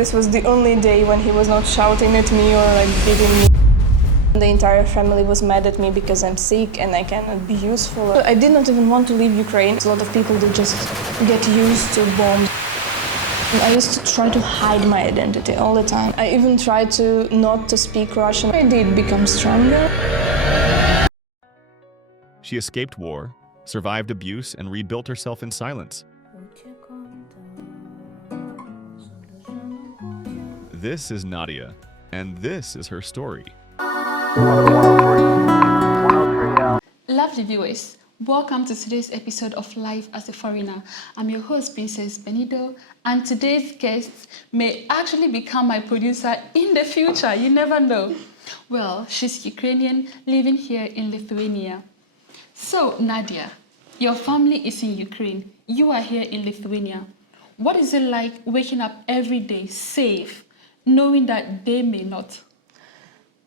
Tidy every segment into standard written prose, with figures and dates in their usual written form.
this was the only day when he was not shouting at me or like beating me. The entire family was mad at me because I'm sick and I cannot be useful. I did not even want to leave Ukraine. A lot of people that just get used to bombs. I used to try to hide my identity all the time. I even tried to not to speak Russian. I did become stronger. She escaped war, survived abuse, and rebuilt herself in silence. This is Nadia, and this is her story. Lovely viewers, welcome to today's episode of Life as a Foreigner. I'm your host, Princess BENIDO, and today's guest may actually become my producer in the future. You never know. Well, she's Ukrainian, living here in Lithuania. So, Nadia, your family is in Ukraine. You are here in Lithuania. What is it like waking up every day safe, knowing that they may not?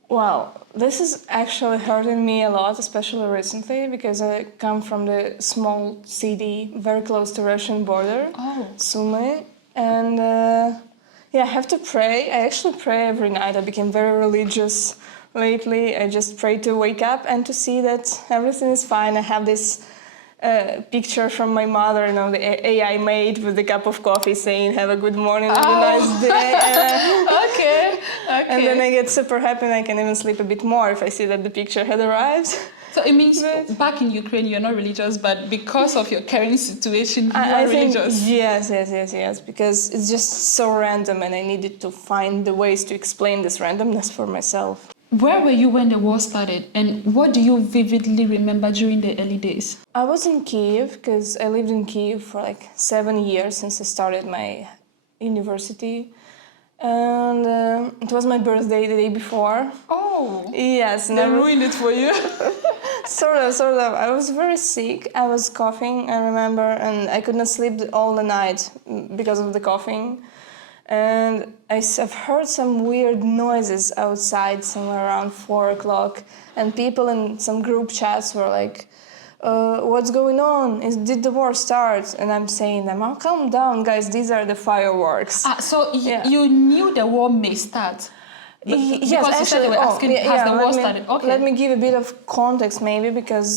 Well, this is actually hurting me a lot, especially recently, because I come from the small city very close to Russian border, Sumy, and I have to pray. I actually pray every night. I became very religious lately. I just pray to wake up and to see that everything is fine. I have this picture from my mother, the AI made with a cup of coffee saying, "Have a good morning and a nice day." Okay. And then I get super happy and I can even sleep a bit more if I see that the picture had arrived. So it means back in Ukraine you're not religious, but because of your current situation you are religious. Yes, because it's just so random and I needed to find the ways to explain this randomness for myself. Where were you when the war started, and what do you vividly remember during the early days? I was in Kyiv because I lived in Kyiv for like 7 years since I started my university. And it was my birthday the day before. Oh! Yes. They ruined it for you. Sort of. I was very sick. I was coughing, I remember, and I could not sleep all the night because of the coughing. And I've heard some weird noises outside somewhere around 4 o'clock. And people in some group chats were like, what's going on? Did the war start? And I'm saying them, oh, calm down, guys, these are the fireworks. You knew the war may start? Yes, because you said they were asking, has the war started? Okay. Let me give a bit of context maybe, because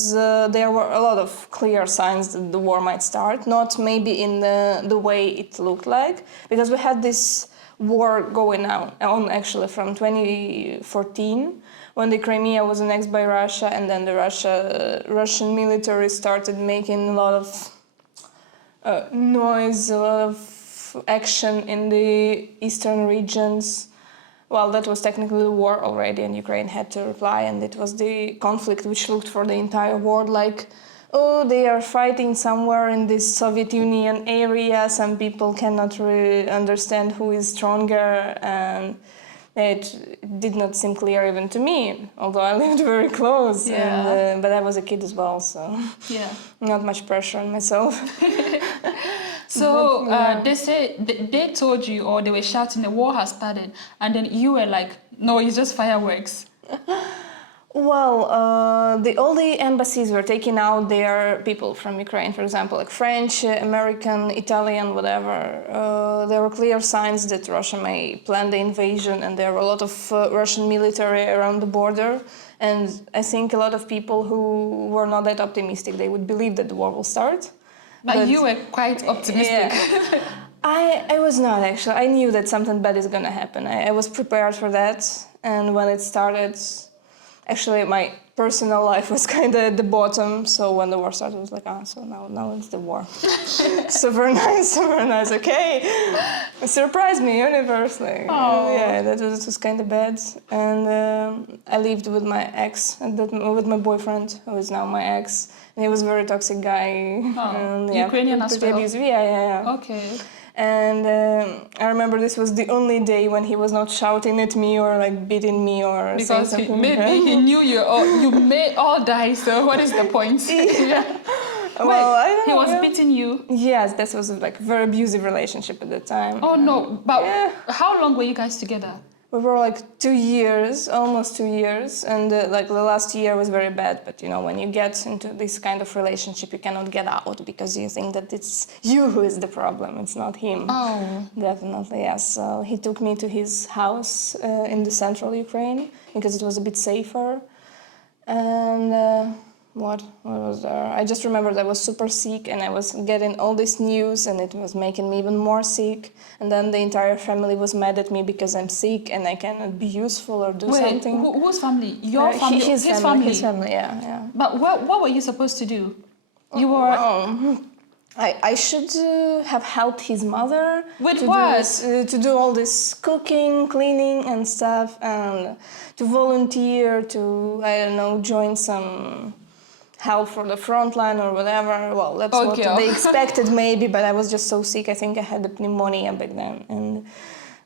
there were a lot of clear signs that the war might start, not maybe in the way it looked like, because we had this war going on actually from 2014, when the Crimea was annexed by Russia, and then the Russian military started making a lot of noise, a lot of action in the eastern regions. Well, that was technically the war already, and Ukraine had to reply, and it was the conflict which looked for the entire world like, oh, they are fighting somewhere in this Soviet Union area, some people cannot really understand who is stronger, and it did not seem clear even to me, although I lived very close, but I was a kid as well, so not much pressure on myself. So they say they told you, or they were shouting, the war has started, and then you were like, no, it's just fireworks. Well, all the embassies were taking out their people from Ukraine, for example, like French, American, Italian, whatever. There were clear signs that Russia may plan the invasion, and there were a lot of Russian military around the border. And I think a lot of people who were not that optimistic, they would believe that the war will start. But you were quite optimistic. Yeah. I was not, actually. I knew that something bad is going to happen. I was prepared for that. And when it started, actually my personal life was kind of at the bottom. So when the war started, I was like, so now it's the war. Super nice. Okay. It surprised me universally. Yeah, that was kind of bad. And I lived with my ex, with my boyfriend, who is now my ex. And he was a very toxic guy. And, Ukrainian as well? Abusive. Yeah. Okay. And I remember this was the only day when he was not shouting at me or like beating me or because saying something. Maybe he knew you may all die, so what is the point? Well, I don't know. He was beating you? Yes, this was like a very abusive relationship at the time. Oh no, but how long were you guys together? We were like 2 years, almost 2 years, and like the last year was very bad. But you know, when you get into this kind of relationship, you cannot get out because you think that it's you who is the problem. It's not him. Oh. Definitely, yes. So he took me to his house in the central Ukraine because it was a bit safer. And what was there? I just remembered I was super sick and I was getting all this news and it was making me even more sick. And then the entire family was mad at me because I'm sick and I cannot be useful or do something. Whose family? Your family? His family. His family, yeah, yeah. But what were you supposed to do? You were... Well, I should have helped his mother With to what? to do all this cooking, cleaning and stuff, and to volunteer, to, I don't know, join some help for the front line or whatever. Well, that's what they expected maybe, but I was just so sick. I think I had the pneumonia back then, and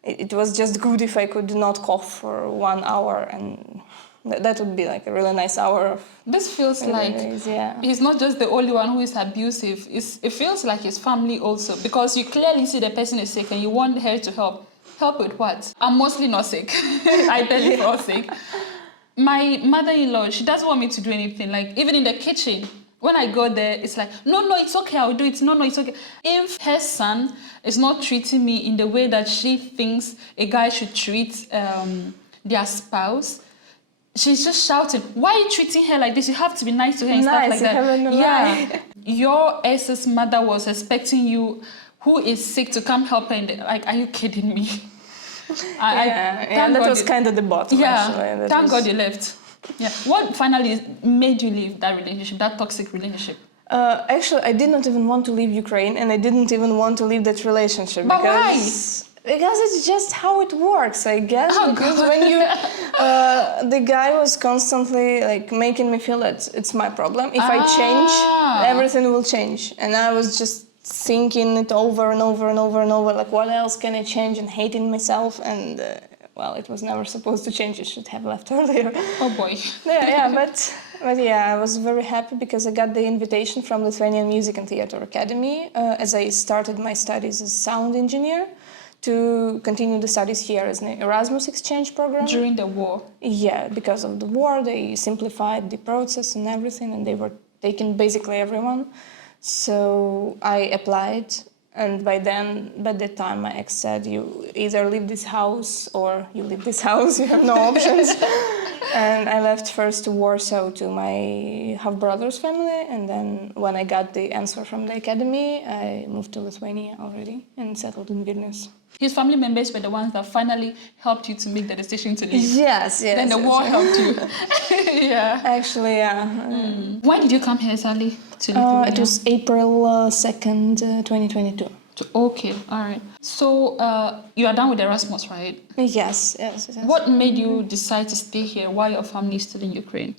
it was just good if I could not cough for 1 hour, and that would be like a really nice hour of... This feels like he's not just the only one who is abusive. It feels like his family also, because you clearly see the person is sick and you want her to help. Help with what? I'm mostly not sick. I barely fall sick. My mother-in-law, she doesn't want me to do anything. Like, even in the kitchen, when I go there, it's like, no, it's okay, I'll do it. No, it's okay. If her son is not treating me in the way that she thinks a guy should treat their spouse, she's just shouting, why are you treating her like this? You have to be nice to her and stuff like that. Yeah. Your ex's mother was expecting you, who is sick, to come help her. Like, are you kidding me? That was kind of the bottom, actually. Thank God you left. Yeah. What finally made you leave that relationship, that toxic relationship? Actually, I did not even want to leave Ukraine, and I didn't even want to leave that relationship. But because it's just how it works, I guess. Because when you, the guy was constantly like making me feel that it's my problem. If I change, everything will change, and I was just thinking it over and over and over and over, like what else can I change, and hating myself, and well, it was never supposed to change. You should have left earlier. Oh boy. But yeah, I was very happy because I got the invitation from Lithuanian Music and Theatre Academy as I started my studies as sound engineer to continue the studies here as an Erasmus exchange program. During the war? Yeah, because of the war, they simplified the process and everything, and they were taking basically everyone. So I applied, and by that time my ex said, you either leave this house or you leave this house, you have no options. And I left first to Warsaw to my half-brother's family, and then when I got the answer from the academy, I moved to Lithuania already and settled in Vilnius. His family members were the ones that finally helped you to make the decision to leave. Yes. Then the war helped you. Yeah. Actually, yeah. When did you come here, Sally, to Lithuania? It was April 2nd, 2022. Okay, all right. So you are done with Erasmus, right? Yes. What made you decide to stay here while your family is still in Ukraine?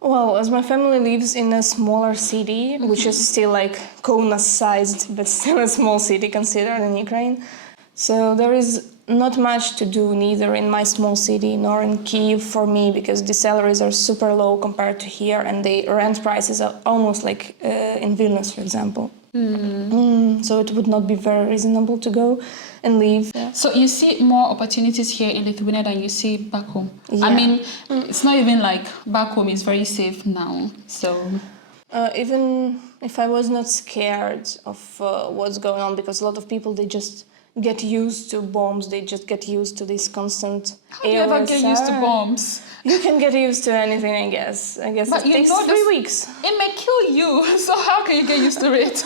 Well, as my family lives in a smaller city, which is still like Kaunas-sized, but still a small city considered in Ukraine. So there is not much to do neither in my small city nor in Kyiv for me, because the salaries are super low compared to here, and the rent prices are almost like in Vilnius, for example. So it would not be very reasonable to go and leave. Yeah. So you see more opportunities here in Lithuania than you see back home. Yeah. I mean, it's not even like back home is very safe now. So even if I was not scared of what's going on, because a lot of people, they just get used to bombs, they just get used to this constant How do you ever get used to bombs? You can get used to anything, I guess. But it takes 3 weeks. It may kill you, so how can you get used to it?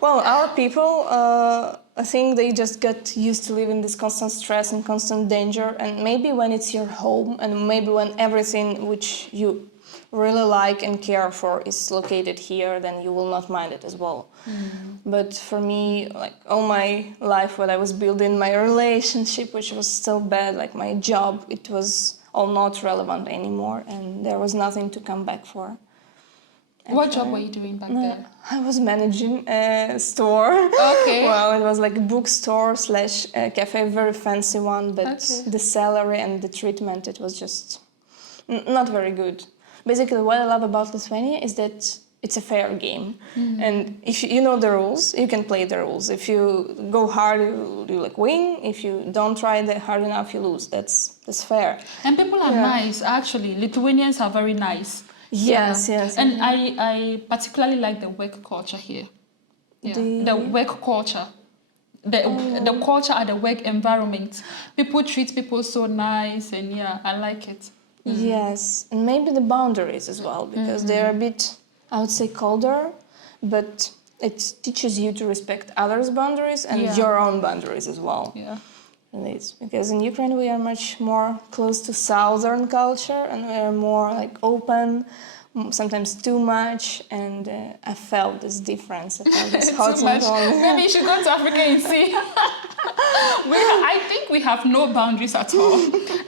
Well, our people, I think they just get used to living this constant stress and constant danger, and maybe when it's your home, and maybe when everything which you really like and care for is located here, then you will not mind it as well. But for me, like all my life, what I was building, my relationship, which was still bad, like my job, it was all not relevant anymore, and there was nothing to come back for. What job were you doing back there? I was managing a store. Okay. Well, it was like a bookstore slash cafe, very fancy one, but the salary and the treatment, it was just not very good. Basically, what I love about Lithuania is that it's a fair game. And if you know the rules, you can play the rules. If you go hard, you like win. If you don't try that hard enough, you lose. That's fair. And people are nice, actually. Lithuanians are very nice. Yes, yes. And I particularly like the work culture here. Yeah. The work culture. The culture at the work environment. People treat people so nice, and yeah, I like it. Yes, and maybe the boundaries as well, because they're a bit, I would say, colder, but it teaches you to respect others' boundaries and your own boundaries as well. Yeah. And it's because in Ukraine we are much more close to southern culture, and we are more like open, sometimes too much, and I felt this difference. I felt this hot and cold. Maybe you should go to Africa and see. I think we have no boundaries at all.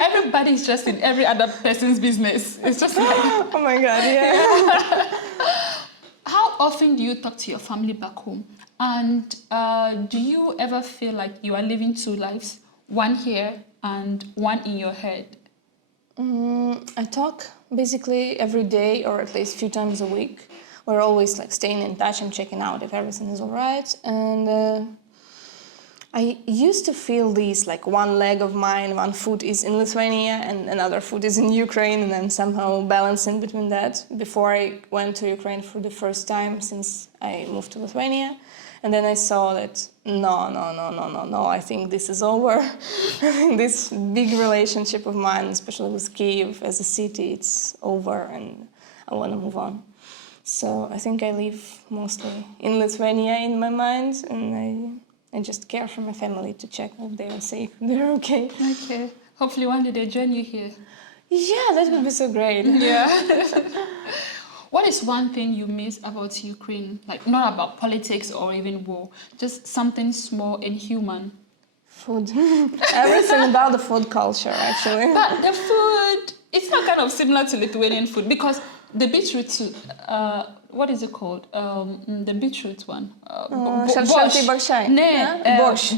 Everybody's just in every other person's business. It's just like... Oh my God, yeah. How often do you talk to your family back home? And do you ever feel like you are living two lives? One here and one in your head? I talk basically every day, or at least a few times a week. We're always like staying in touch and checking out if everything is all right. And I used to feel these, like one leg of mine, one foot is in Lithuania and another foot is in Ukraine, and I'm somehow balancing between that before I went to Ukraine for the first time since I moved to Lithuania. And then I saw that, no, I think this is over. This big relationship of mine, especially with Kyiv as a city, it's over and I want to move on. So I think I live mostly in Lithuania in my mind, and I just care for my family to check if they're safe, they're okay. Okay. Hopefully one day they join you here. Yeah, that would be so great. Yeah. What is one thing you miss about Ukraine? Like, not about politics or even war, just something small and human. Food. Everything about the food culture, actually. But the food, it's not kind of similar to Lithuanian food, because the beetroot, what is it called? The beetroot one. Borscht.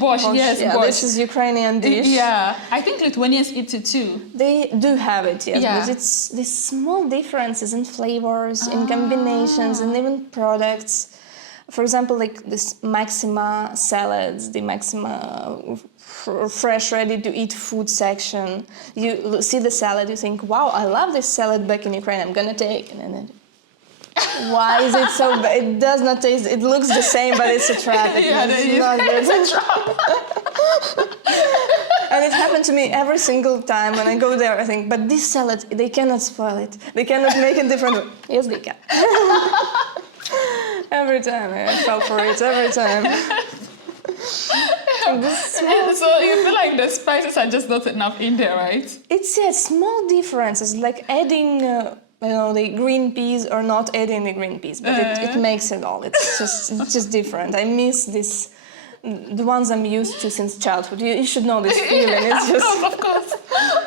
Borscht. Yes, yeah, borscht. This is Ukrainian dish. Yeah, I think Lithuanians eat it too. They do have it, yes, Yeah. but it's these small differences in flavors, in combinations, and even products. For example, like this Maxima salads, the Maxima fresh, ready-to-eat food section. You see the salad, you think, wow, I love this salad back in Ukraine, I'm gonna take. And then why is it so bad? It does not taste, it looks the same, but it's a trap. It's not good. It's a trap. And it happened to me every single time when I go there. I think, but this salad, they cannot spoil it. They cannot make it different. Yes, they can. Every time I fell for it, every time. So you feel like the spices are just not enough in there, right? It's small differences, like adding, the green peas or not adding the green peas, but it makes it all. It's just different. I miss this, the ones I'm used to since childhood. You should know this feeling. It's just...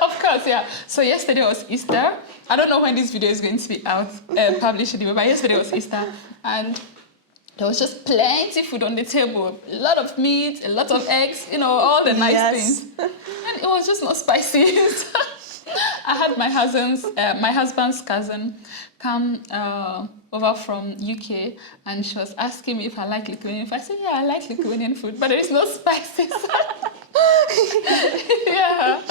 Of course, yeah. So yesterday was Easter. I don't know when this video is going to be out, published, but yesterday was Easter, and there was just plenty food on the table. A lot of meat, a lot of eggs, all the nice things. And it was just not spicy. I had my husband's cousin come over from UK, and she was asking me if I like Lithuanian food. I said, yeah, I like Lithuanian food, but there is no spices. Yeah.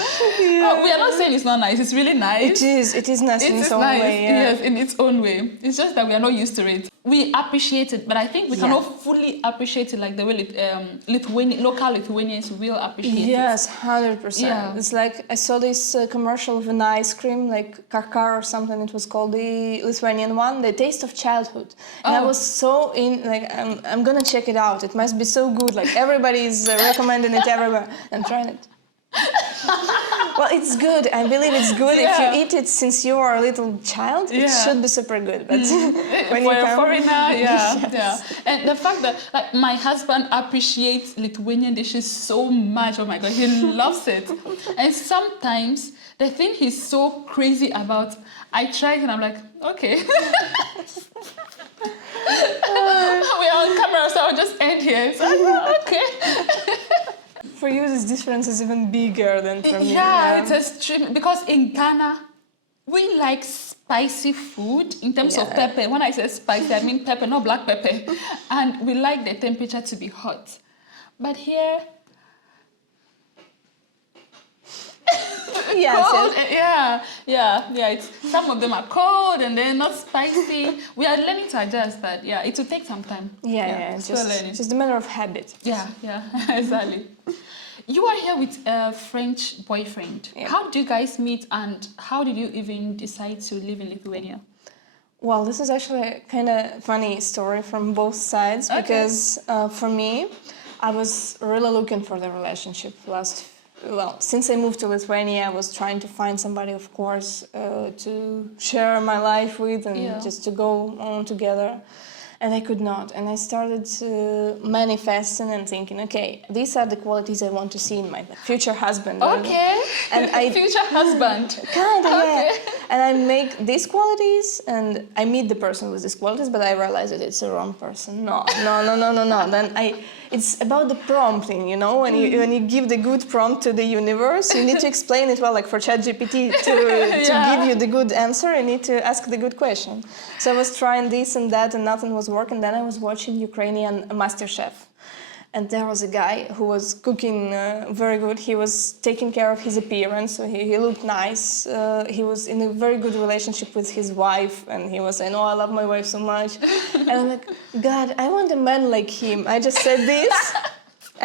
We are not saying it's not nice. It's really nice. It is nice in its own way. Yeah. Yes, in its own way. It's just that we are not used to it. We appreciate it, but I think we cannot fully appreciate it like the way local Lithuanians will appreciate it. Yes, 100%. Yeah. It's like I saw this commercial of an ice cream, like Karkar or something. It was called the Lithuanian one, the taste of childhood. And I was so I'm gonna check it out. It must be so good. Like everybody is recommending it everywhere. I'm trying it. Well, it's good. I believe it's good if you eat it since you are a little child. It should be super good. But when for you a foreigner, yes. yeah. And the fact that my husband appreciates Lithuanian dishes so much. Oh my God, he loves it. And sometimes the thing he's so crazy about, I try it and I'm like, okay. We're on camera, so I'll just end here. So, okay. For you, this difference is even bigger than for me. Yeah, it's extreme. Because in Ghana, we like spicy spicy food in terms of Yeah. pepper. When I say spicy, I mean pepper, not black pepper. And we like the temperature to be hot. But here, Yes, cold, yes. yeah. It's, some of them are cold and they're not spicy. We are learning to adjust, but yeah, it will take some time. Yeah, still learning. just a matter of habit. Yeah, exactly. You are here with a French boyfriend. Yeah. How did you guys meet and how did you even decide to live in Lithuania? Well, this is actually a kind of funny story from both sides, Okay. because for me, I was really looking for the relationship since I moved to Lithuania, I was trying to find somebody, of course, to share my life with and just to go on together. And I could not. And I started manifesting and thinking, okay, these are the qualities I want to see in my future husband. Okay. And Future husband. Kind of, Okay. yeah. And I make these qualities, and I meet the person with these qualities, but I realize that it's the wrong person. No. Then it's about the prompting, you know. When you give the good prompt to the universe, you need to explain it well, like for ChatGPT to give you the good answer. You need to ask the good question. So I was trying this and that, and nothing was working. Then I was watching Ukrainian MasterChef. And there was a guy who was cooking very good. He was taking care of his appearance, so he looked nice. He was in a very good relationship with his wife, and he was saying, "Oh, I love my wife so much." And I'm like, God, I want a man like him. I just said this.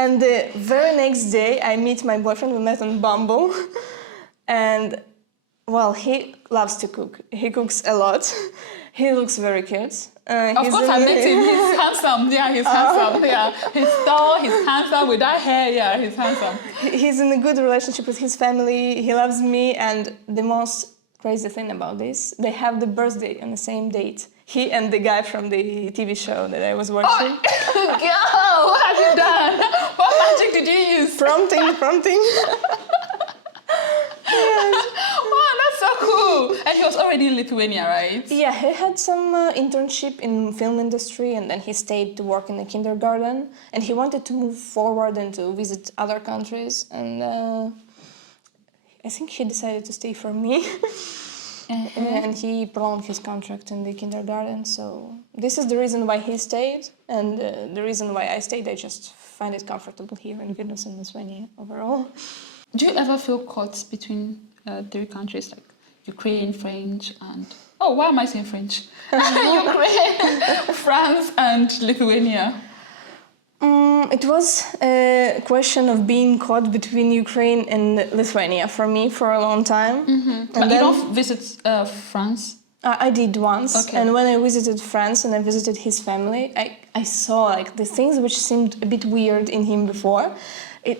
And the very next day, I meet my boyfriend. We met on Bumble. And, well, he loves to cook. He cooks a lot. He looks very cute. Of course, I met him. He's handsome. Yeah, he's handsome. Yeah, he's tall. He's handsome with that hair. Yeah, he's handsome. He's in a good relationship with his family. He loves me, and the most crazy thing about this, they have the birthday on the same date. He and the guy from the TV show that I was watching. Oh, girl, what have you done? What magic did you use? Prompting. Yes. Wow, that's so cool. And he was already in Lithuania, right? Yeah, he had some internship in film industry, and then he stayed to work in the kindergarten. And he wanted to move forward and to visit other countries. And I think he decided to stay for me. And he prolonged his contract in the kindergarten. So this is the reason why he stayed, and the reason why I stayed. I just find it comfortable here in Vilnius and Lithuania overall. Do you ever feel caught between three countries like Ukraine, French, and why am I saying French? Ukraine, France, and Lithuania. It was a question of being caught between Ukraine and Lithuania for me for a long time. Mm-hmm. But you don't visit France? I did once, Okay. and when I visited France and I visited his family, I saw like the things which seemed a bit weird in him before.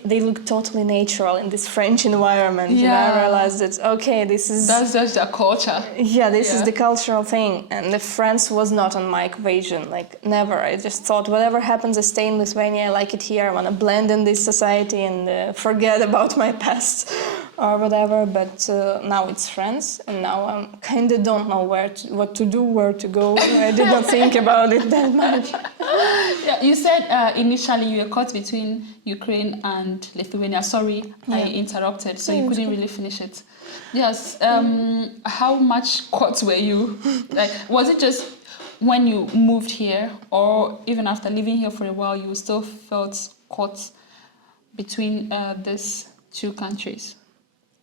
They look totally natural in this French environment. Yeah. And I realized that, okay, That's just their culture. Yeah, this is the cultural thing. And the France was not on my equation, like never. I just thought whatever happens, I stay in Lithuania, I like it here, I want to blend in this society and forget about my past or whatever. But now it's France, and now I kind of don't know what to do, where to go. I did not think about it that much. Yeah, you said initially you were caught between Ukraine and Lithuania. Sorry, I interrupted, so you couldn't really finish it. Yes. How much caught were you? Like, was it just when you moved here, or even after living here for a while, you still felt caught between these two countries?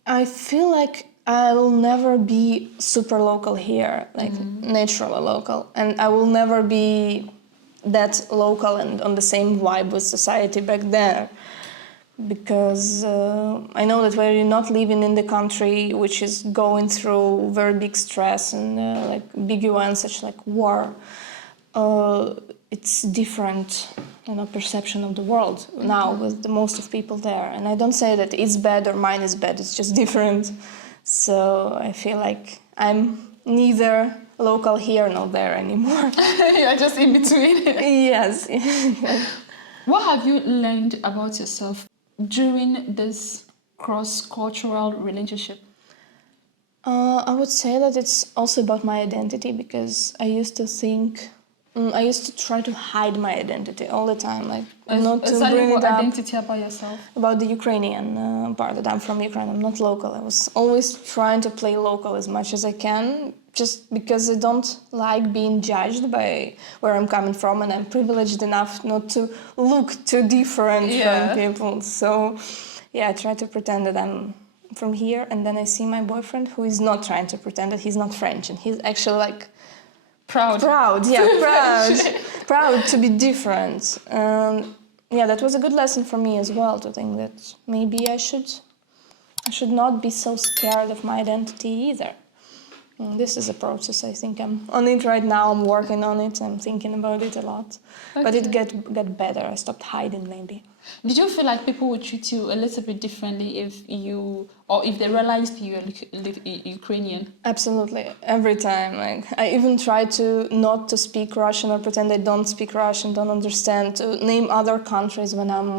I feel like I will never be super local here, like naturally local, and I will never be that local and on the same vibe with society back there, because I know that when you're not living in the country which is going through very big stress and like big events such like war, it's different, perception of the world now with the most of people there. And I don't say that it's bad or mine is bad, it's just different. So I feel like I'm neither local here nor there anymore. You're just in between. Yes. What have you learned about yourself during this cross-cultural relationship? I would say that it's also about my identity, because I used to think I used to try to hide my identity all the time, like not to Exactly bring what it up. identity about yourself? About the Ukrainian part, that I'm from Ukraine, I'm not local. I was always trying to play local as much as I can, just because I don't like being judged by where I'm coming from, and I'm privileged enough not to look too different from people. So, yeah, I try to pretend that I'm from here, and then I see my boyfriend who is not trying to pretend that he's not French, and he's actually like Proud, proud to be different. Yeah, that was a good lesson for me as well, to think that maybe I should not be so scared of my identity either. This is a process. I think I'm on it right now. I'm working on it. I'm thinking about it a lot. But it got better. I stopped hiding, maybe. Did you feel like people would treat you a little bit differently if they realized you were Ukrainian? Absolutely, every time. Like, I even try to not to speak Russian or pretend I don't speak Russian, don't understand, to name other countries when I'm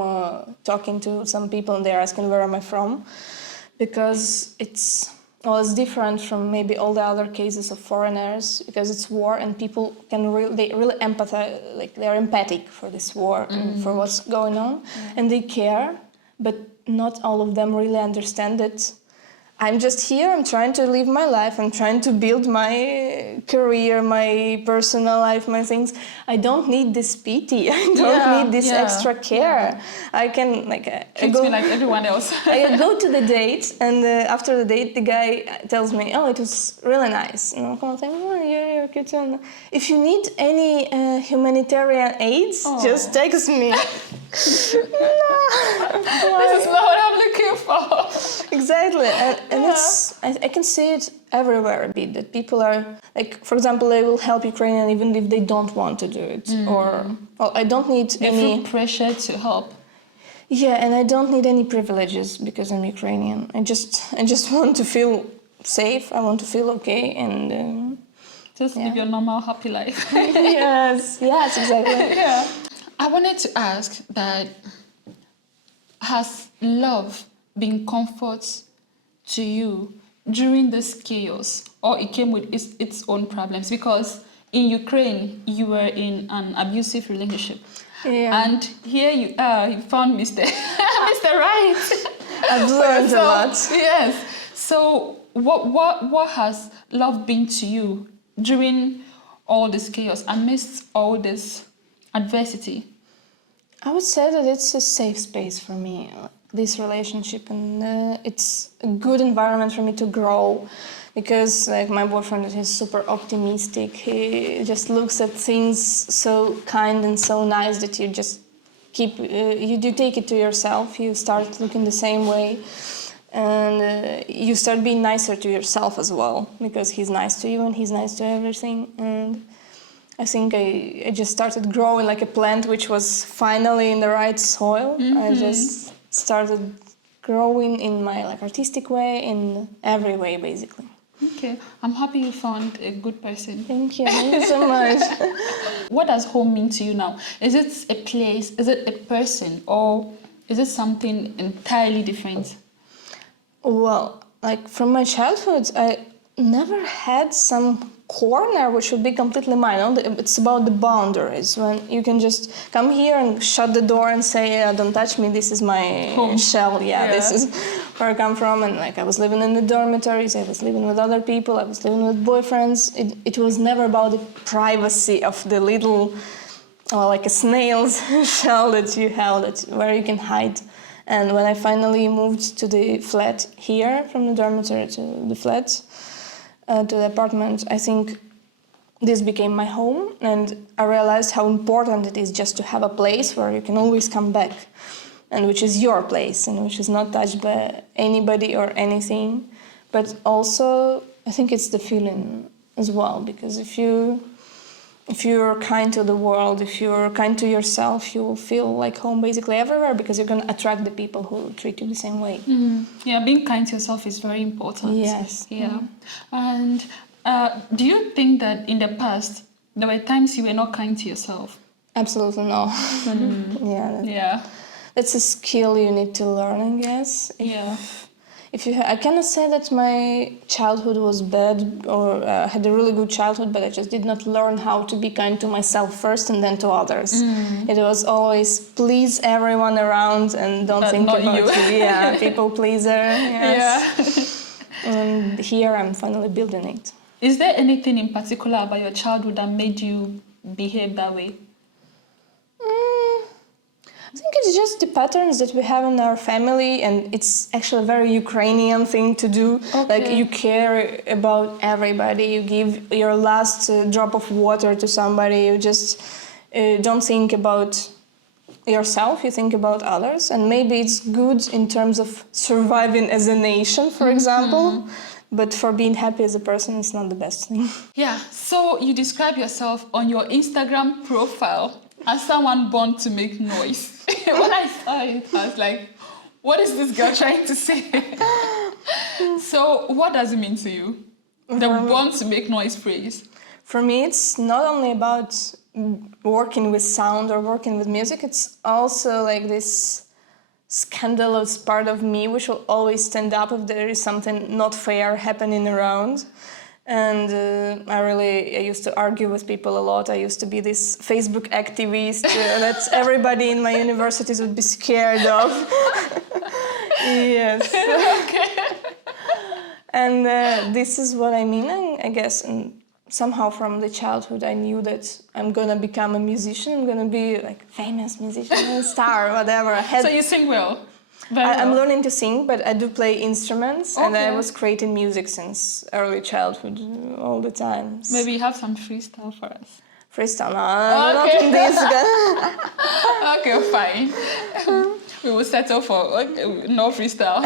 talking to some people and they're asking where am I from, because it's different from maybe all the other cases of foreigners, because it's war and people can really empathize, like they're empathic for this war and for what's going on, and they care, but not all of them really understand it. I'm just here, I'm trying to live my life, I'm trying to build my career, my personal life, my things. I don't need this pity, I don't need this extra care. I can, Treat me like everyone else. I go to the date, and after the date, the guy tells me, oh, it was really nice. And I'm kind of thinking, oh, you're cute. And if you need any humanitarian aids, just text me. This is not what I'm looking for. Exactly, and it's I can see it everywhere a bit, that people are, like, for example, they will help Ukrainian even if they don't want to do it, or, well, I don't need They any... feel pressure to help. Yeah, and I don't need any privileges because I'm Ukrainian. I just want to feel safe, I want to feel okay, and... Just live your normal, happy life. yes, exactly. Yeah. I wanted to ask that, has love been comfort to you during this chaos, or it came with its own problems? Because in Ukraine, you were in an abusive relationship. Yeah. And here you are, you found Mr. Mr. Right. I've learned a lot. Yes. So what has love been to you during all this chaos, amidst all this adversity? I would say that it's a safe space for me, this relationship, and it's a good environment for me to grow, because like my boyfriend is super optimistic. He just looks at things so kind and so nice that you just keep you take it to yourself. You start looking the same way, and you start being nicer to yourself as well, because he's nice to you and he's nice to everything. And I think I just started growing like a plant which was finally in the right soil. I just started growing in my artistic way, in every way basically. Okay, I'm happy you found a good person. Thank you so much. What does home mean to you now? Is it a place, is it a person, or is it something entirely different? Well, from my childhood, I never had some corner which would be completely mine. It's about the boundaries, when you can just come here and shut the door and say, don't touch me, this is my home shell, this is where I come from. And I was living in the dormitories, I was living with other people, I was living with boyfriends. It was never about the privacy of the little, like a snail's shell that you have, where you can hide. And when I finally moved to the flat here, from the dormitory to the flat, to the apartment, I think this became my home, and I realized how important it is just to have a place where you can always come back, and which is your place, and which is not touched by anybody or anything. But also, I think it's the feeling as well, because if you're kind to the world, if you're kind to yourself, you will feel like home basically everywhere, because you're going to attract the people who treat you the same way. Yeah, being kind to yourself is very important. Yes. Yeah. And do you think that in the past, there were times you were not kind to yourself? Absolutely no. Yeah. That's a skill you need to learn, I guess. I cannot say that my childhood was bad or had a really good childhood, but I just did not learn how to be kind to myself first and then to others. It was always please everyone around and don't But think not about you. Yeah, people pleaser. Yes. Yeah. And here I'm finally building it. Is there anything in particular about your childhood that made you behave that way? I think it's just the patterns that we have in our family, and it's actually a very Ukrainian thing to do. Like you care about everybody, you give your last drop of water to somebody, you just don't think about yourself, you think about others, and maybe it's good in terms of surviving as a nation, for example, but for being happy as a person, it's not the best thing. Yeah, so you describe yourself on your Instagram profile as someone born to make noise. When I saw it, I was like, what is this girl trying to say? So what does it mean to you? The born to make noise phrase? For me, it's not only about working with sound or working with music, it's also like this scandalous part of me which will always stand up if there is something not fair happening around. And I used to argue with people a lot. I used to be this Facebook activist that everybody in my universities would be scared of. Yes. Okay. And this is what I mean, and I guess. And somehow from the childhood I knew that I'm gonna become a musician. I'm gonna be like famous musician, star, whatever. So you sing well? I'm learning to sing, but I do play instruments, and I was creating music since early childhood, all the time. Maybe you have some freestyle for us. Freestyle, no, not in this. Okay, fine. We will settle for no freestyle.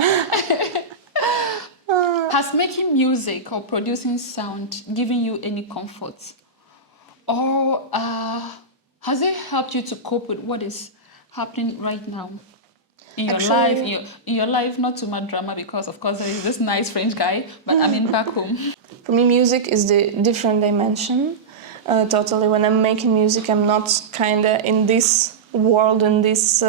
Has making music or producing sound given you any comfort? Or has it helped you to cope with what is happening right now? In your life, not too much drama because, of course, there is this nice French guy, but I mean back home. For me, music is the different dimension. Totally, when I'm making music, I'm not kind of in this world, in this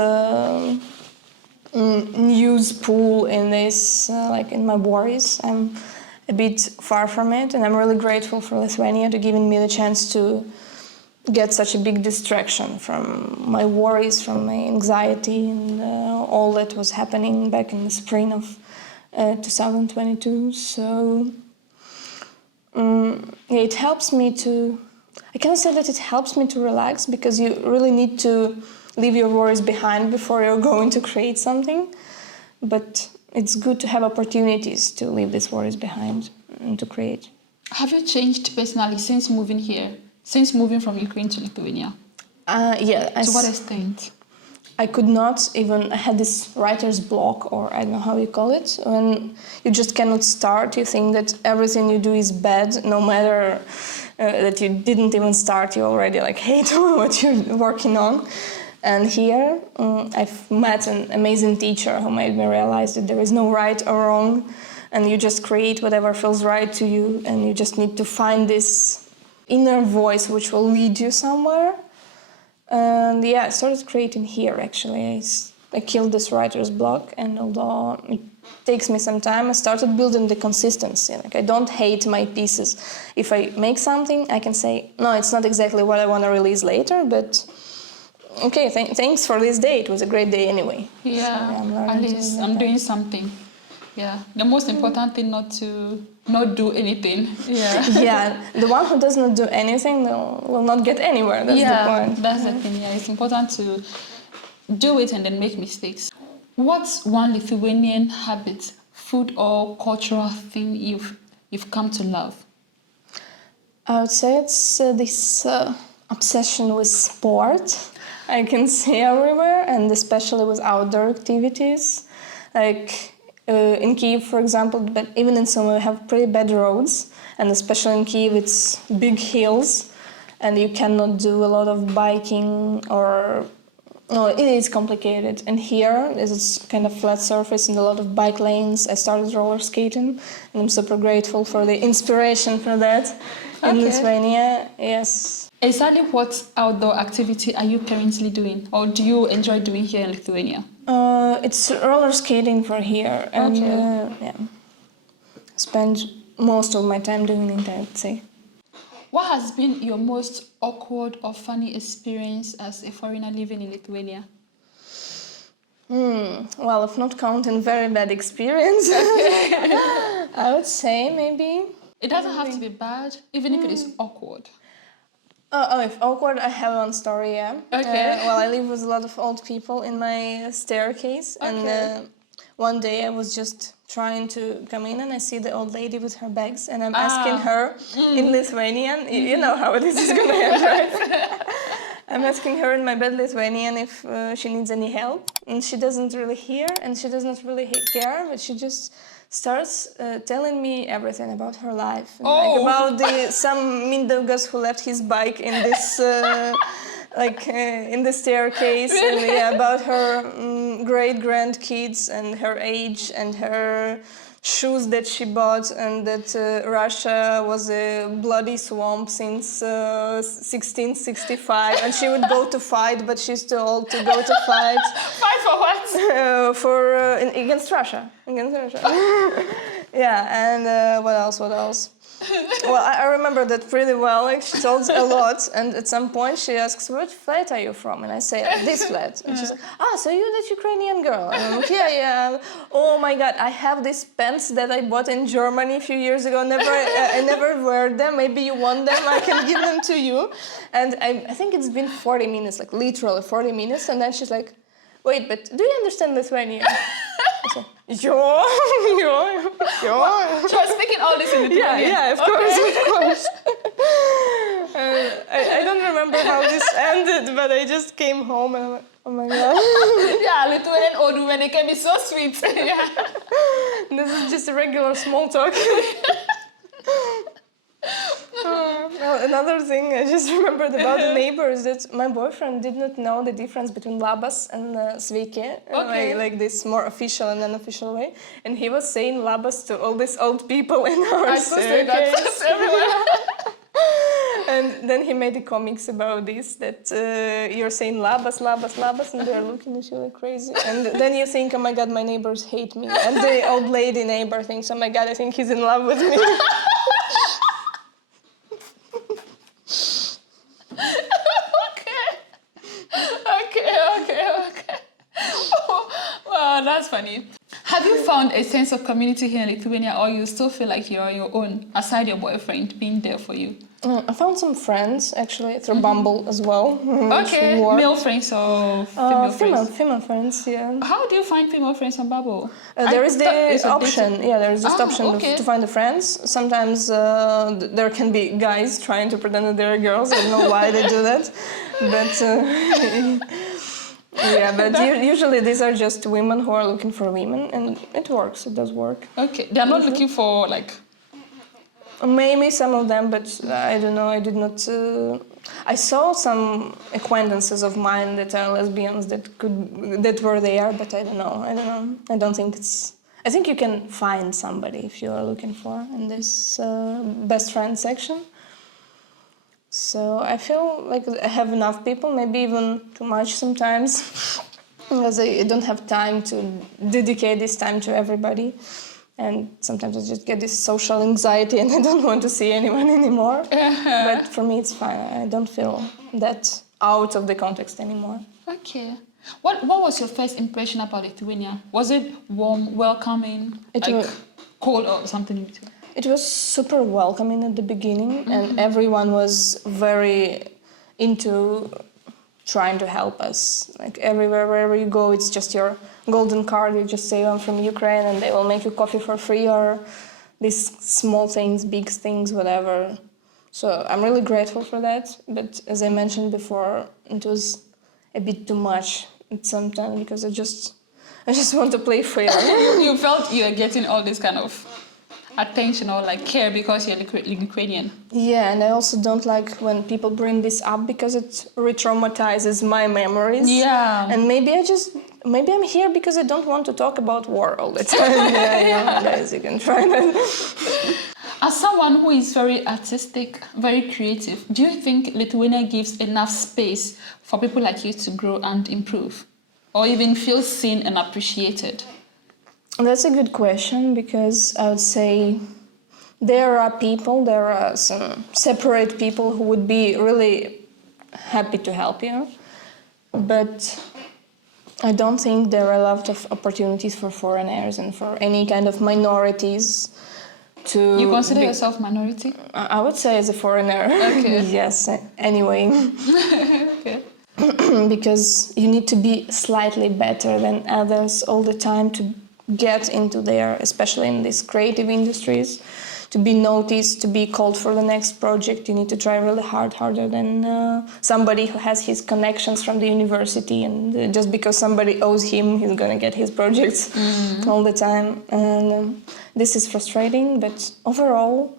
news pool, in this, like in my worries. I'm a bit far from it, and I'm really grateful for Lithuania to giving me the chance to get such a big distraction from my worries, from my anxiety, and all that was happening back in the spring of 2022. So it helps me to, I cannot say that it helps me to relax, because you really need to leave your worries behind before you're going to create something. But it's good to have opportunities to leave these worries behind and to create. Have you changed personally since moving here? Since moving from Ukraine to Lithuania? Yeah. To what extent? I could not even, I had this writer's block, or I don't know how you call it, when you just cannot start. You think that everything you do is bad, no matter that you didn't even start, you already like hate what you're working on. And here I've met an amazing teacher who made me realize that there is no right or wrong, and you just create whatever feels right to you, and you just need to find this inner voice which will lead you somewhere. And yeah, I started creating here actually. I killed this writer's block, and although it takes me some time, I started building the consistency. Like, I don't hate my pieces. If I make something, I can say, no, it's not exactly what I want to release later, but okay, thanks for this day. It was a great day anyway. Yeah, So, at least I'm doing something. Yeah, the most important thing not to not do anything. Yeah. Yeah, the one who does not do anything will not get anywhere. That's the point. That's the thing. Yeah, it's important to do it and then make mistakes. What's one Lithuanian habit, food or cultural thing you've come to love? I would say it's this obsession with sport. I can see everywhere, and especially with outdoor activities. Like in Kyiv, for example, but even in Sumy we have pretty bad roads, and especially in Kyiv it's big hills, and you cannot do a lot of biking, or no, it is complicated. And here it's kind of flat surface and a lot of bike lanes. I started roller skating, and I'm super grateful for the inspiration for that in Lithuania. Yes. Exactly what outdoor activity are you currently doing, or do you enjoy doing here in Lithuania? It's roller skating for here, and yeah, spend most of my time doing it, I would say. What has been your most awkward or funny experience as a foreigner living in Lithuania? Well, if not counting very bad experience, I would say maybe. It doesn't have to be bad, even if it is awkward. If awkward, I have one story, yeah. Okay. Well, I live with a lot of old people in my staircase, and one day I was just trying to come in, and I see the old lady with her bags, and I'm asking her in Lithuanian, you know how this is gonna end, right? I'm asking her in my bed Lithuanian if she needs any help, and she doesn't really hear, and she doesn't really care, but she just starts telling me everything about her life, and, like about some Mindaugas who left his bike in this in the staircase, and yeah, about her great grandkids and her age and her shoes that she bought, and that Russia was a bloody swamp since 1665, and she would go to fight, but she's too old to go to fight. Fight for what? Against Russia. Against Russia. Yeah, and what else? Well, I remember that pretty well. Like, she told a lot, and at some point she asks, "What flat are you from?" And I say, "This flat." And she's like, "Ah, so you're that Ukrainian girl?" And I'm like, "Yeah. Oh my God, I have these pants that I bought in Germany a few years ago. I never wear them. Maybe you want them? I can give them to you." And I think it's been 40 minutes, like literally 40 minutes. And then she's like, "Wait, but do you understand Lithuanian?" I said, "Yo." She was speaking all this in Lithuanian. Yeah, of course. I don't remember how this ended, but I just came home and I'm like, oh my God. Yeah, Lithuanian old women, they can be so sweet. Yeah. This is just a regular small talk. Well, another thing I just remembered about the neighbors, that my boyfriend did not know the difference between labas and sveiki, like this more official and unofficial way, and he was saying labas to all these old people in our staircase. Everywhere. And then he made the comics about this, that you're saying labas, and they're looking at you like crazy. And then you think, oh my God, my neighbors hate me. And the old lady neighbor thinks, oh my God, I think he's in love with me. Okay. Wow, that's funny. Have you found a sense of community here in Lithuania, or you still feel like you're on your own, aside your boyfriend being there for you? I found some friends, actually, through Bumble as well. Okay, male friends or female friends? Female friends, yeah. How do you find female friends on Bumble? There is the option, there is this option to find the friends. Sometimes there can be guys trying to pretend that they're girls. I don't know why they do that, but yeah, but usually these are just women who are looking for women, and it works. It does work. Okay, they're not looking for like. Maybe some of them, but I don't know. I did not. I saw some acquaintances of mine that are lesbians that were there, but I don't know. I don't think it's. I think you can find somebody if you are looking for in this best friend section. So I feel like I have enough people, maybe even too much sometimes, because I don't have time to dedicate this time to everybody. And sometimes I just get this social anxiety and I don't want to see anyone anymore. But for me, it's fine. I don't feel that out of the context anymore. Okay. What was your first impression about Lithuania? Was it warm, welcoming, cold or something in between? It was super welcoming at the beginning, and everyone was very into trying to help us. Like everywhere, wherever you go, it's just your golden card. You just say, I'm from Ukraine, and they will make you coffee for free, or these small things, big things, whatever. So I'm really grateful for that. But as I mentioned before, it was a bit too much at some time, because I just want to play fair. You felt you were getting all this kind of attention or like care because you're Ukrainian. Yeah, and I also don't like when people bring this up, because it re-traumatizes my memories. Yeah. And maybe I'm here because I don't want to talk about war all the time. Yeah, guys, you can try that. As someone who is very artistic, very creative, do you think Lithuania gives enough space for people like you to grow and improve? or even feel seen and appreciated? That's a good question, because I would say there are some separate people who would be really happy to help you, but I don't think there are a lot of opportunities for foreigners and for any kind of minorities to... You consider yourself minority? I would say as a foreigner. Okay. Yes, anyway. Okay. Because you need to be slightly better than others all the time to get into there, especially in these creative industries, to be noticed, to be called for the next project. You need to try really hard, harder than somebody who has his connections from the university, and just because somebody owes him, he's gonna get his projects all the time. And this is frustrating, but overall,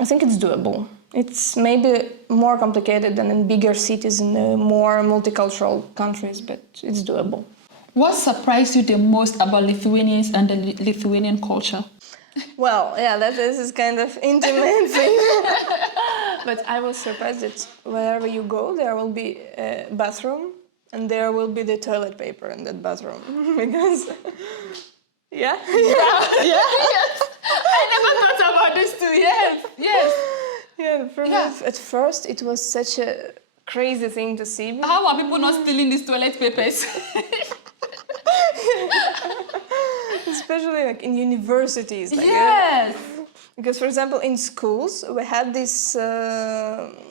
I think it's doable. It's maybe more complicated than in bigger cities in the more multicultural countries, but it's doable. What surprised you the most about Lithuanians and the Lithuanian culture? Well, yeah, this is kind of intimate thing. But I was surprised that wherever you go, there will be a bathroom, and there will be the toilet paper in that bathroom. Because, yeah? Yeah. Yes. I never thought about this too. Yes. Yes. Yeah, for me, Yeah. at first it was such a crazy thing to see. How are people not stealing these toilet papers? Especially like in universities. Like, Yes. because, for example, in schools, we had these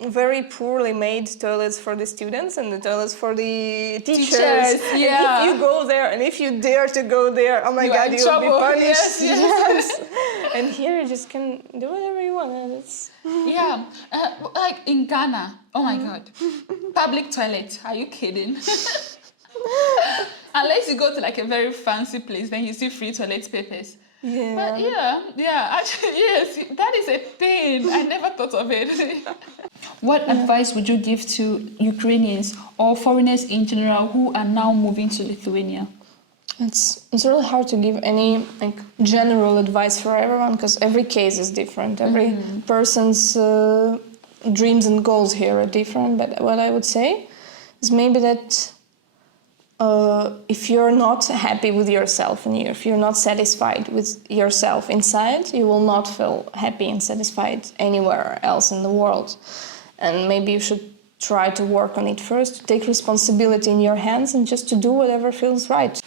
very poorly made toilets for the students and the toilets for the teachers. And yeah. if you go there and if you dare to go there, oh my You are God, in you will be trouble. punished. Yes. And here you just can do whatever you want. And it's... Yeah. Like in Ghana. Oh my God. Public toilet. Are you kidding? Unless you go to like a very fancy place, then you see free toilet papers. Yeah. But yeah, actually, yes, that is a thing. I never thought of it. What advice would you give to Ukrainians or foreigners in general who are now moving to Lithuania? It's really hard to give any like general advice for everyone, because every case is different. Every person's dreams and goals here are different. But what I would say is maybe that if you're not happy with yourself and if you're not satisfied with yourself inside, you will not feel happy and satisfied anywhere else in the world. And maybe you should try to work on it first, to take responsibility in your hands and just to do whatever feels right.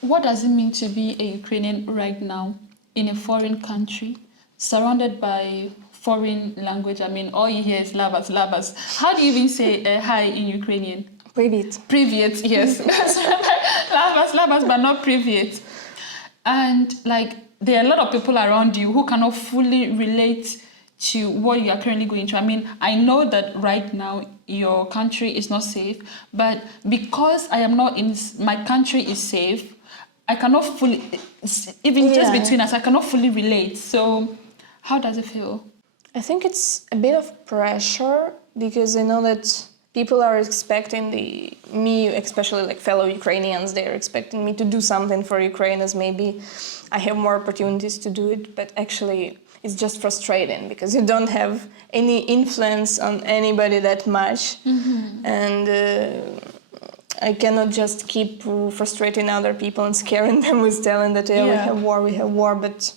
What does it mean to be a Ukrainian right now in a foreign country, surrounded by foreign language? I mean, all you hear is labas, labas. How do you even say hi in Ukrainian? Привет. Privyet, yes. Labas, labas, but not privyet. And like, there are a lot of people around you who cannot fully relate to what you are currently going through. I mean, I know that right now your country is not safe, but because I am not in, my country is safe, I cannot fully, even just between us, I cannot fully relate. So how does it feel? I think it's a bit of pressure, because I know that people are expecting me, especially like fellow Ukrainians, they're expecting me to do something for Ukraine, as maybe I have more opportunities to do it, but actually it's just frustrating because you don't have any influence on anybody that much. And I cannot just keep frustrating other people and scaring them with telling that we have war, but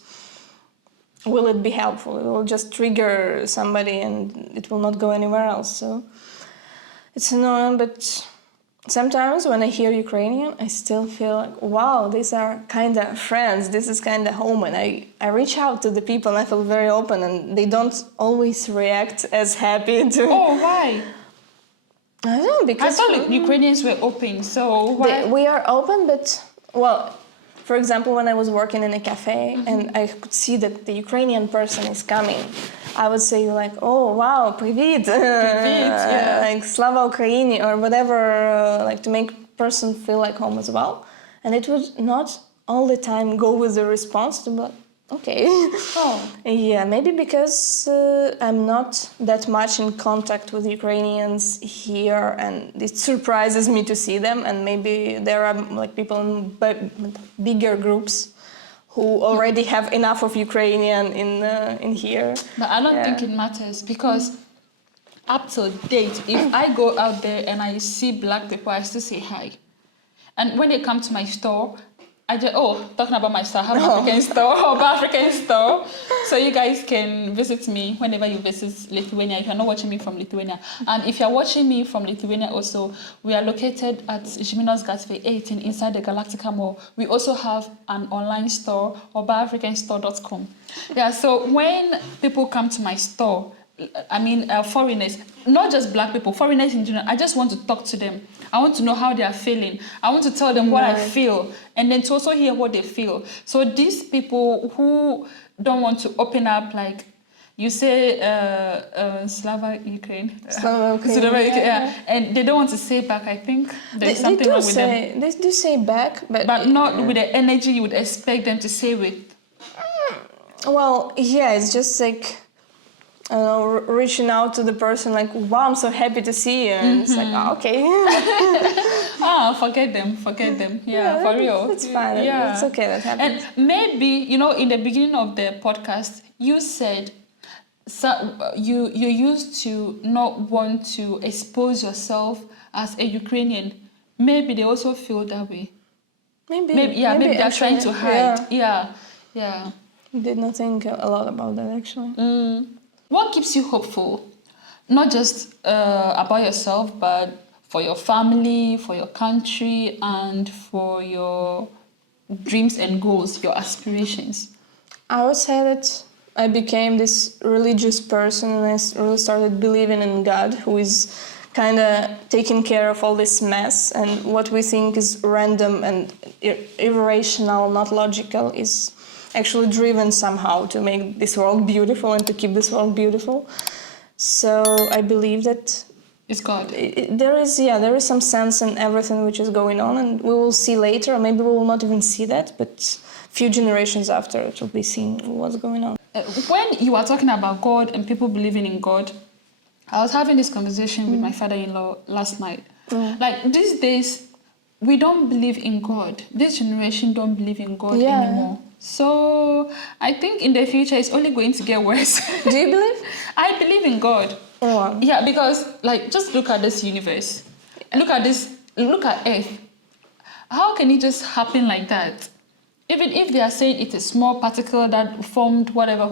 will it be helpful? It will just trigger somebody and it will not go anywhere else. So it's annoying, but sometimes when I hear Ukrainian, I still feel like, wow, these are kind of friends, this is kind of home. And I reach out to the people and I feel very open, and they don't always react as happy to... Oh, why? I don't know, because... I thought Ukrainians were open, so why? We are open, but, well, for example, when I was working in a cafe and I could see that the Ukrainian person is coming, I would say like, oh, wow, привет, like Slava Ukraini or whatever, like to make person feel like home as well. And it would not all the time go with the response to be like, okay. Oh. Yeah, maybe because I'm not that much in contact with Ukrainians here, and it surprises me to see them. And maybe there are like people in bigger groups who already have enough of Ukrainian in here. But I don't think it matters, because up to date, if I go out there and I see black people, I still say hi. And when they come to my store, talking about my store, I have an African store, African store. So you guys can visit me whenever you visit Lithuania, if you're not watching me from Lithuania. And if you're watching me from Lithuania also, we are located at Žemynos Gatvė 18 inside the Galactica Mall. We also have an online store, obaafricanstore.com. Yeah, so when people come to my store, foreigners, not just black people, foreigners in general, I just want to talk to them. I want to know how they are feeling. I want to tell them what I feel, and then to also hear what they feel. So these people who don't want to open up, like you say, Slava Ukraine. Yeah. And they don't want to say back. I think there's something wrong with them. They do say back, but not with the energy you would expect them to say with. Well, yeah, it's just like, I don't know, reaching out to the person like, wow, I'm so happy to see you. And it's like, oh, okay. Forget them. Yeah, for real. It's fine. Yeah. It's okay, that happens. And maybe, in the beginning of the podcast, you said you used to not want to expose yourself as a Ukrainian. Maybe they also feel that way. Maybe they're trying to hide. Yeah. Did not think a lot about that, actually. What keeps you hopeful? Not just about yourself, but for your family, for your country, and for your dreams and goals, your aspirations? I would say that I became this religious person and I really started believing in God, who is kind of taking care of all this mess, and what we think is random and irrational, not logical, is actually driven somehow to make this world beautiful and to keep this world beautiful. So I believe that it's God. There is some sense in everything which is going on, and we will see later, or maybe we will not even see that, but few generations after it will be seen what's going on. When you are talking about God and people believing in God, I was having this conversation with my father-in-law last night. Like these days, we don't believe in God. This generation don't believe in God anymore. So I think in the future it's only going to get worse. Do you believe? I believe in God. Oh. Yeah, because just look at this universe. Look at Earth. How can it just happen like that? Even if they are saying it's a small particle that formed whatever,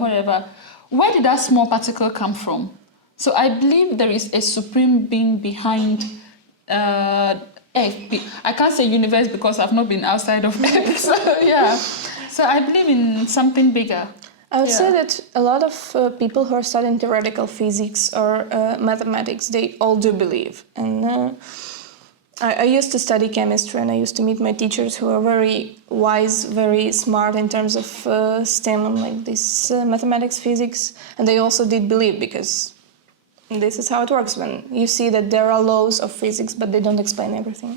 where did that small particle come from? So I believe there is a supreme being behind Earth. I can't say universe because I've not been outside of Earth. So I believe in something bigger. I would say that a lot of people who are studying theoretical physics or mathematics, they all do believe. And I used to study chemistry, and I used to meet my teachers who are very wise, very smart in terms of STEM and like this mathematics, physics. And they also did believe, because this is how it works when you see that there are laws of physics, but they don't explain everything.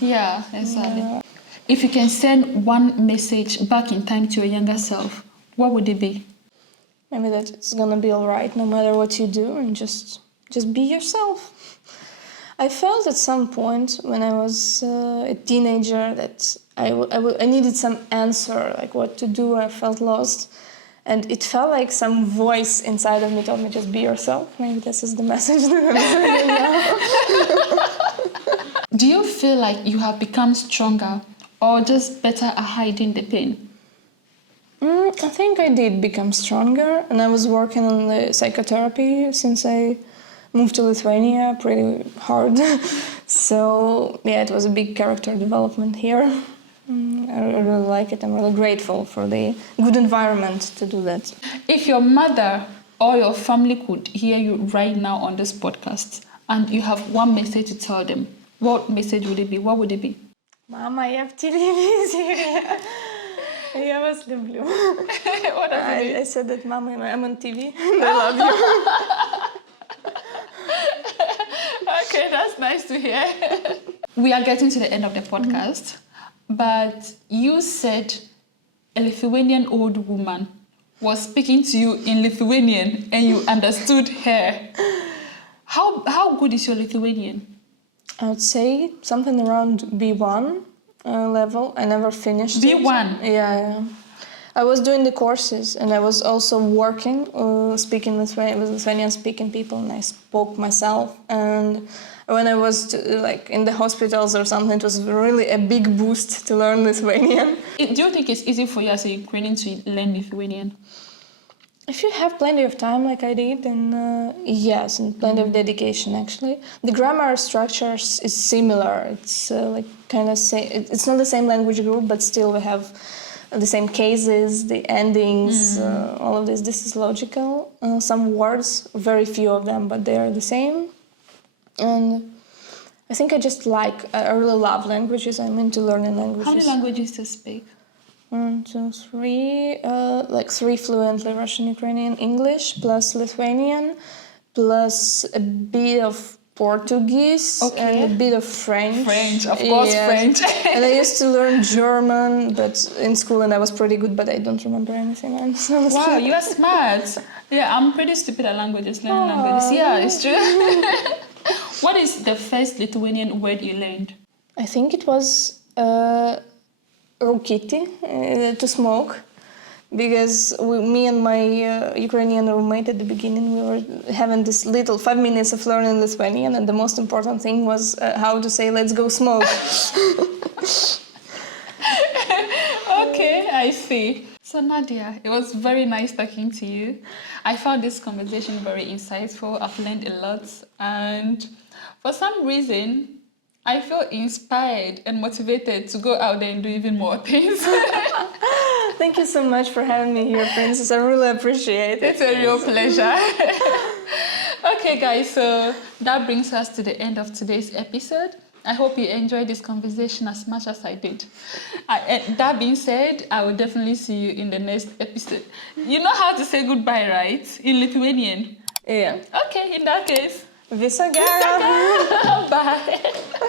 Yeah, exactly. If you can send one message back in time to your younger self, what would it be? Maybe that it's gonna be all right no matter what you do, and just be yourself. I felt at some point when I was a teenager that I needed some answer, like what to do. I felt lost. And it felt like some voice inside of me told me, just be yourself. Maybe this is the message that I'm sending now. Do you feel like you have become stronger or just better at hiding the pain? I think I did become stronger, and I was working on the psychotherapy since I moved to Lithuania pretty hard. So, it was a big character development here. I really like it. I'm really grateful for the good environment to do that. If your mother or your family could hear you right now on this podcast and you have one message to tell them, what message would it be? What would it be? Mama, я в телевизоре. Я вас люблю. What does it mean? I said that, Mama, I'm on TV. I love you. Okay, that's nice to hear. We are getting to the end of the podcast, but you said a Lithuanian old woman was speaking to you in Lithuanian and you understood her. How good is your Lithuanian? I would say something around B1 level. I never finished B1? Yeah. I was doing the courses, and I was also working, speaking with Lithuanian-speaking people, and I spoke myself. And when I was like in the hospitals or something, it was really a big boost to learn Lithuanian. Do you think it's easy for you as a Ukrainian to learn Lithuanian? If you have plenty of time, like I did, then yes, and plenty of dedication. Actually, the grammar structure is similar. It's like kind of it's not the same language group, but still we have the same cases, the endings, all of this. This is logical. Some words, very few of them, but they are the same. And I think I really love languages. I'm into learning languages. How many languages do you speak? 1, 2, 3, like 3 fluently: Russian, Ukrainian, English, plus Lithuanian, plus a bit of Portuguese, and a bit of French. French, of course, Yes. French. And I used to learn German, but in school, and I was pretty good, but I don't remember anything else. Honestly. Wow, you are smart. Yeah, I'm pretty stupid at languages, learning languages. Yeah, it's true. What is the first Lithuanian word you learned? I think it was rukiti, to smoke, because me and my Ukrainian roommate at the beginning, we were having this little 5 minutes of learning Lithuanian, and the most important thing was how to say "let's go smoke." Okay, I see. So Nadia, it was very nice talking to you. I found this conversation very insightful. I've learned a lot, and for some reason, I feel inspired and motivated to go out there and do even more things. Thank you so much for having me here, Princess. I really appreciate it. It's a real pleasure. Okay, guys, so that brings us to the end of today's episode. I hope you enjoyed this conversation as much as I did. That being said, I will definitely see you in the next episode. You know how to say goodbye, right? In Lithuanian? Yeah. Okay, in that case. Viso gero. Bye.